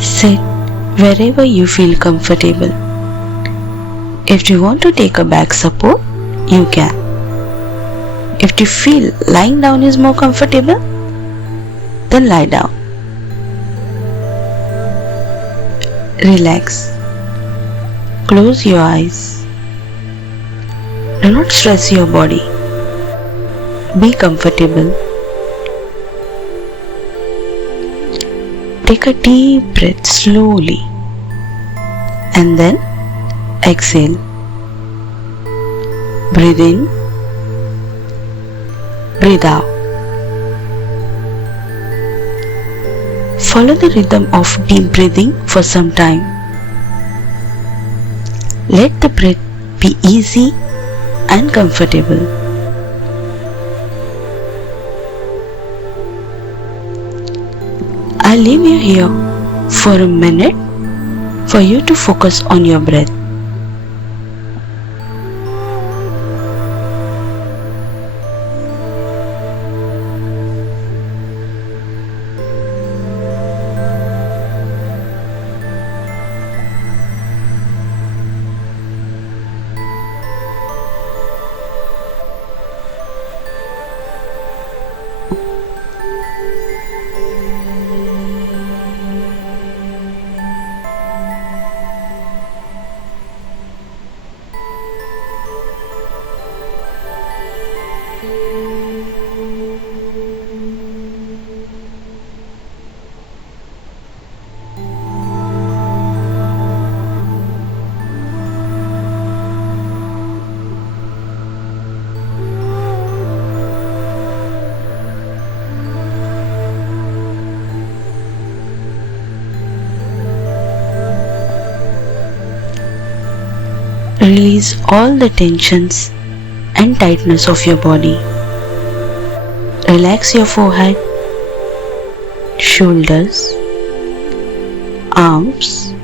Sit wherever you feel comfortable. If you want to take a back support, you can. If you feel lying down is more comfortable, then lie down. Relax. Close your eyes. Do not stress your body. Be comfortable. Take a deep breath slowly and then exhale. Breathe in, breathe out. Follow the rhythm of deep breathing for some time. Let the breath be easy and comfortable. I'll leave you here for a minute for you to focus on your breath. Release all the tensions and tightness of your body. Relax your forehead, shoulders, arms,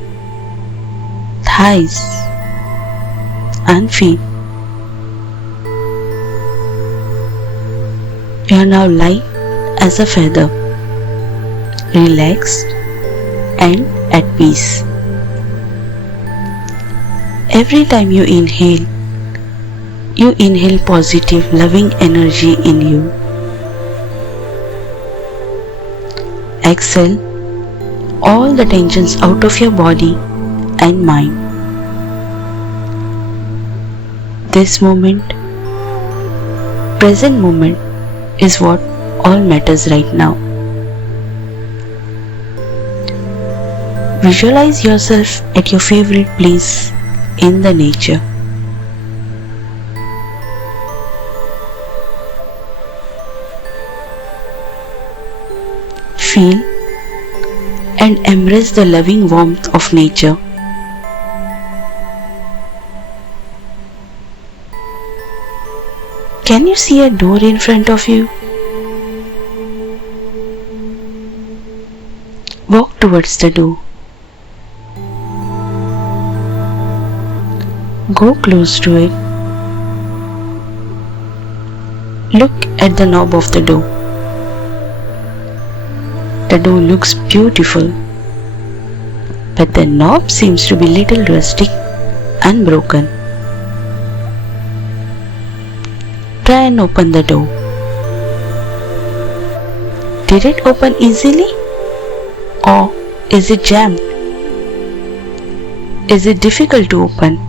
thighs, and feet. You are now light as a feather, relaxed and at peace. Every time you inhale positive, loving energy in you. Exhale all the tensions out of your body and mind. This moment, present moment, is what all matters right now. Visualize yourself at your favorite place in the nature. Feel and embrace the loving warmth of nature. Can you see a door in front of you? Walk towards the door. Go close to it. Look at the knob of the door. The door looks beautiful, but the knob seems to be little rustic and broken. Try and open the door. Did it open easily? Or is it jammed? Is it difficult to open?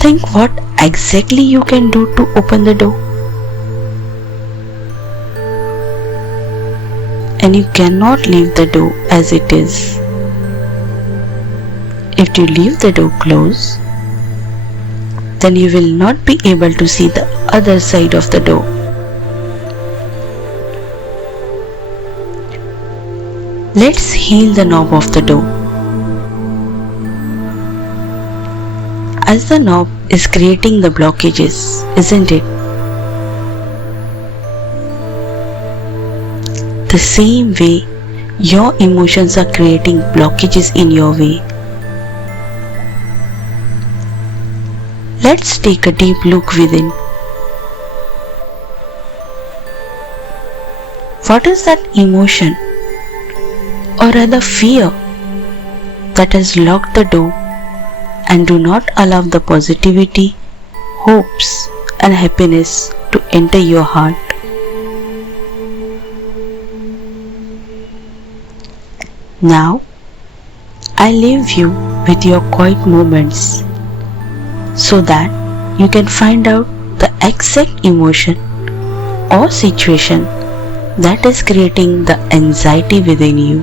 Think what exactly you can do to open the door. And you cannot leave the door as it is. If you leave the door closed, then you will not be able to see the other side of the door. Let's heal the knob of the door. As the knob is creating the blockages, isn't it? The same way, your emotions are creating blockages in your way. Let's take a deep look within. What is that emotion or rather fear, that has locked the door and do not allow the positivity, hopes and happiness to enter your heart. Now, I leave you with your quiet moments so that you can find out the exact emotion or situation that is creating the anxiety within you.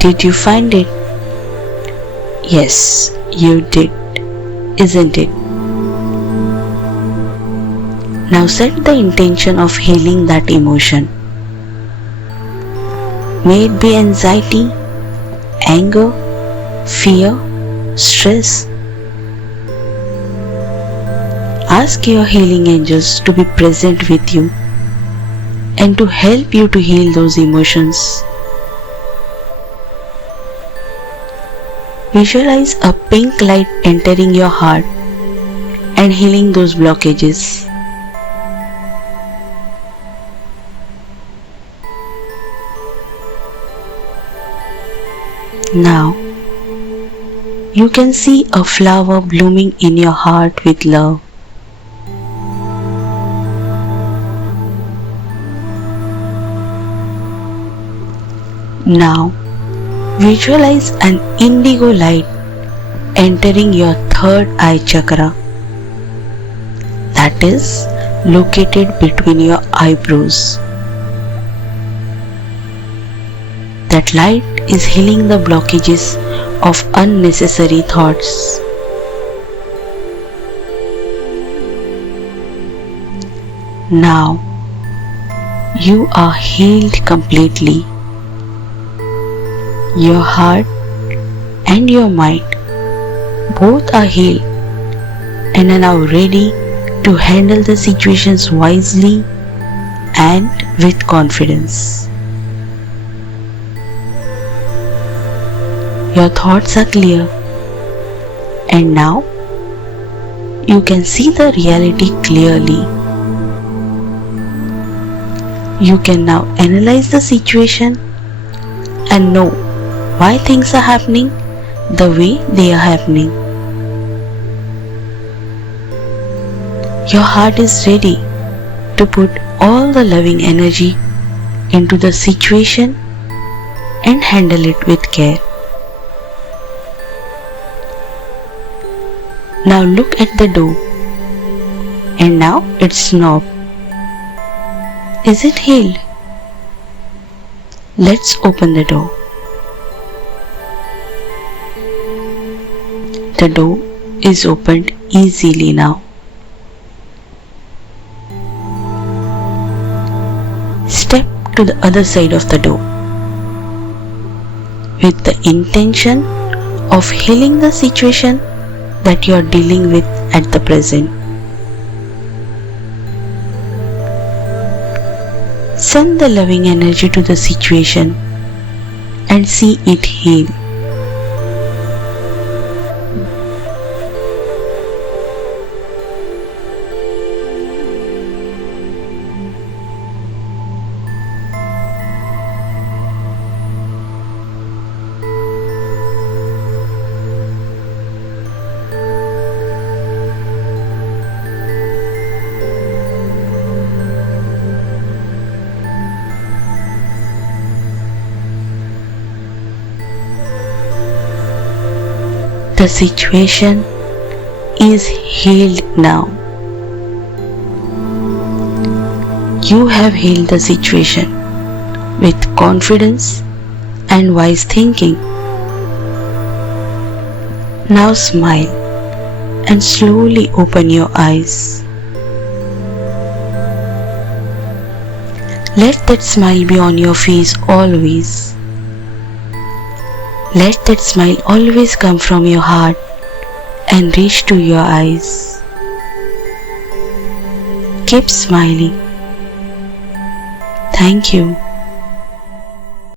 Did you find it? Yes, you did, isn't it? Now set the intention of healing that emotion. May it be anxiety, anger, fear, stress. Ask your healing angels to be present with you and to help you to heal those emotions. Visualize a pink light entering your heart and healing those blockages. Now, you can see a flower blooming in your heart with love. Now, visualize an indigo light entering your third eye chakra, that is located between your eyebrows. That light is healing the blockages of unnecessary thoughts. Now, you are healed completely. Your heart and your mind both are healed and are now ready to handle the situations wisely and with confidence. Your thoughts are clear and now you can see the reality clearly. You can now analyze the situation and know why things are happening the way they are happening. Your heart is ready to put all the loving energy into the situation and handle it with care. Now look at the door and now its knob. Is it healed? Let's open the door. The door is opened easily now. Step to the other side of the door with the intention of healing the situation that you are dealing with at the present. Send the loving energy to the situation and see it heal. The situation is healed now. You have healed the situation with confidence and wise thinking. Now smile and slowly open your eyes. Let that smile be on your face always. Let that smile always come from your heart and reach to your eyes. Keep smiling. Thank you.